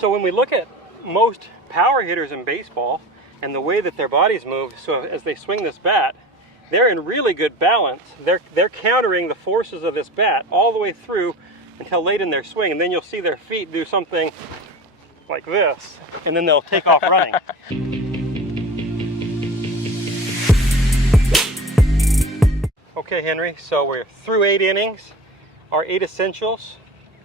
So when we look at most power hitters in baseball and the way that their bodies move, so as they swing this bat, they're in really good balance. They're countering the forces of this bat all the way through until late in their swing, and then you'll see their feet do something like this, and then they'll take off running. Okay, Henry, so we're through 8 innings, our 8 essentials.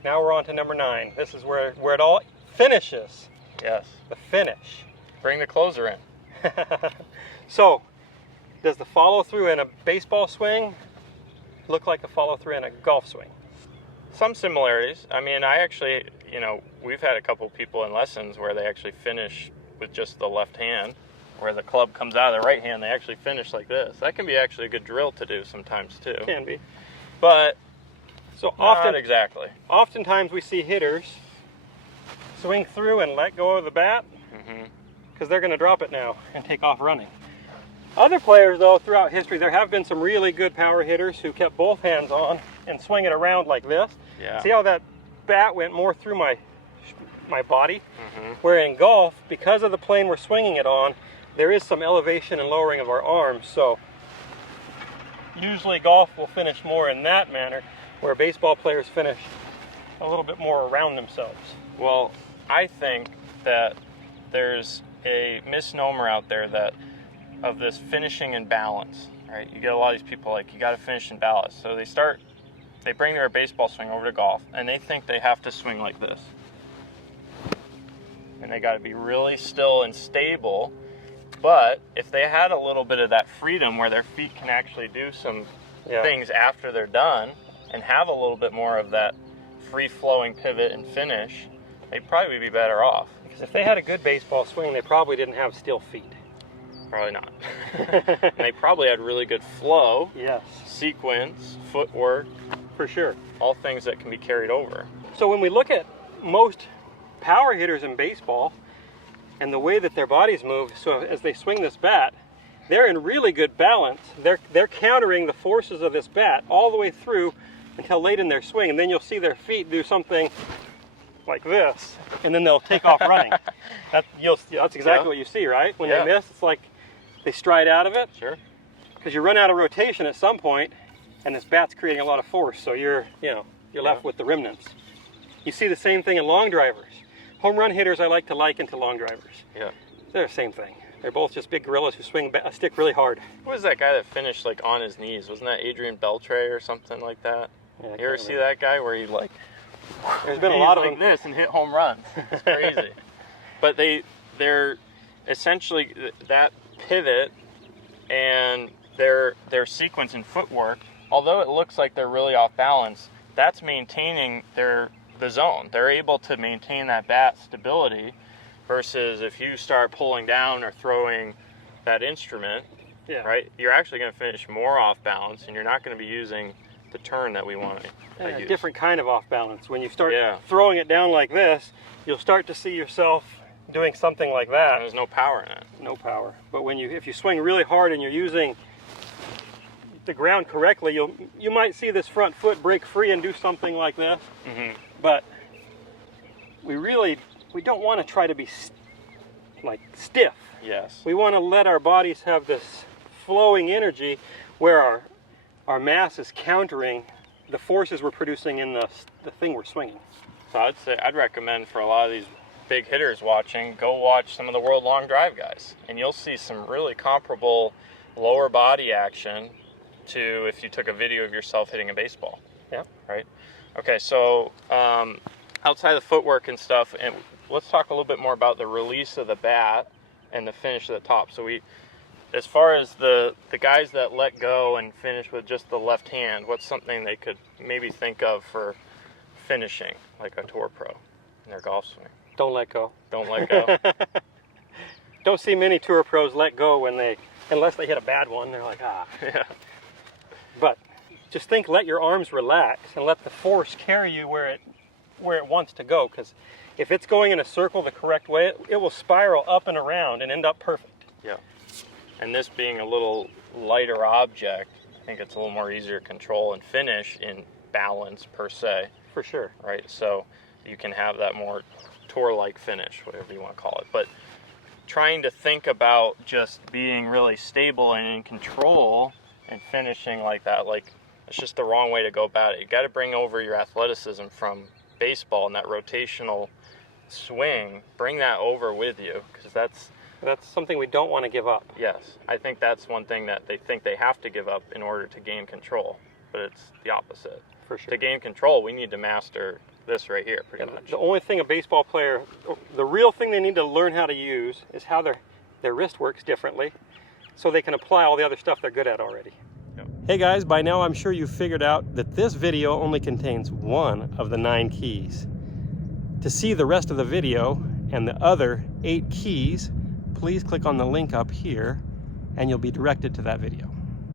Now we're on to number 9. This is where it all finishes. Yes. The finish. Bring the closer in. So, does the follow through in a baseball swing look like a follow through in a golf swing? Some similarities. I mean, I actually, we've had a couple people in lessons where they actually finish with just the left hand, where the club comes out of the right hand, they actually finish like this. That can be actually a good drill to do sometimes too. Can be. But so not exactly. Oftentimes we see hitters swing through and let go of the bat because they're going to drop it now and take off running. Other players, though, throughout history, there have been some really good power hitters who kept both hands on and swing it around like this. Yeah. See how that bat went more through my body? Where in golf, because of the plane we're swinging it on, there is some elevation and lowering of our arms. So usually golf will finish more in that manner, where baseball players finish a little bit more around themselves. Well, I think that there's a misnomer out there of this finishing in balance, right? You get a lot of these people like, you got to finish in balance. So they bring their baseball swing over to golf, and they think they have to swing like this. And they got to be really still and stable. But if they had a little bit of that freedom where their feet can actually do some things after they're done and have a little bit more of that free-flowing pivot and finish, they'd probably be better off. Because if they had a good baseball swing, they probably didn't have still feet. Probably not. And they probably had really good flow, yes, sequence, footwork. For sure. All things that can be carried over. So when we look at most power hitters in baseball and the way that their bodies move, so as they swing this bat, they're in really good balance. They're countering the forces of this bat all the way through until late in their swing, and then you'll see their feet do something like this, and then they'll take off running. That's exactly what you see, right? When they miss, it's like they stride out of it. Sure. Because you run out of rotation at some point, and this bat's creating a lot of force, so you're left with the remnants. You see the same thing in long drivers. Home run hitters I like to liken to long drivers. Yeah. They're the same thing. They're both just big gorillas who swing a stick really hard. Who was that guy that finished like on his knees? Wasn't that Adrian Beltre or something like that? Yeah, you ever see that guy where he like... There's been a lot of like this and hit home runs. It's crazy. But they're essentially that pivot and their sequence and footwork, although it looks like they're really off balance, that's maintaining the zone. They're able to maintain that bat stability versus if you start pulling down or throwing that instrument, right, you're actually going to finish more off balance and you're not going to be using the turn that we want to use. Different kind of off balance. When you start throwing it down like this, you'll start to see yourself doing something like that. And there's no power in it. No power. But if you swing really hard and you're using the ground correctly, you might see this front foot break free and do something like this. But we don't want to try to be stiff. Yes. We want to let our bodies have this flowing energy where our mass is countering the forces we're producing in the thing we're swinging. So I'd recommend for a lot of these big hitters watching, go watch some of the World Long Drive guys, and you'll see some really comparable lower body action to if you took a video of yourself hitting a baseball. Yeah. Right? Okay, so outside of the footwork and stuff, and let's talk a little bit more about the release of the bat and the finish at the top. So as far as the guys that let go and finish with just the left hand, what's something they could maybe think of for finishing, like a tour pro in their golf swing? Don't let go. Don't let go. Don't see many tour pros let go unless they hit a bad one. They're like, Yeah. But just let your arms relax and let the force carry you where it wants to go. Because if it's going in a circle the correct way, it will spiral up and around and end up perfect. Yeah. And this being a little lighter object, I think it's a little more easier to control and finish in balance per se. For sure. Right? So you can have that more tour-like finish, whatever you want to call it. But trying to think about just being really stable and in control and finishing like that, like, it's just the wrong way to go about it. You got to bring over your athleticism from baseball and that rotational swing, bring that over with you, because that's something we don't want to give up. Yes, I think that's one thing that they think they have to give up in order to gain control, but it's the opposite. For sure. To gain control, we need to master this right here, pretty much. The only thing a baseball player, the real thing they need to learn how to use is how their wrist works differently, so they can apply all the other stuff they're good at already. Yep. Hey guys, by now I'm sure you've figured out that this video only contains one of the 9 keys. To see the rest of the video and the other 8 keys, please click on the link up here and you'll be directed to that video.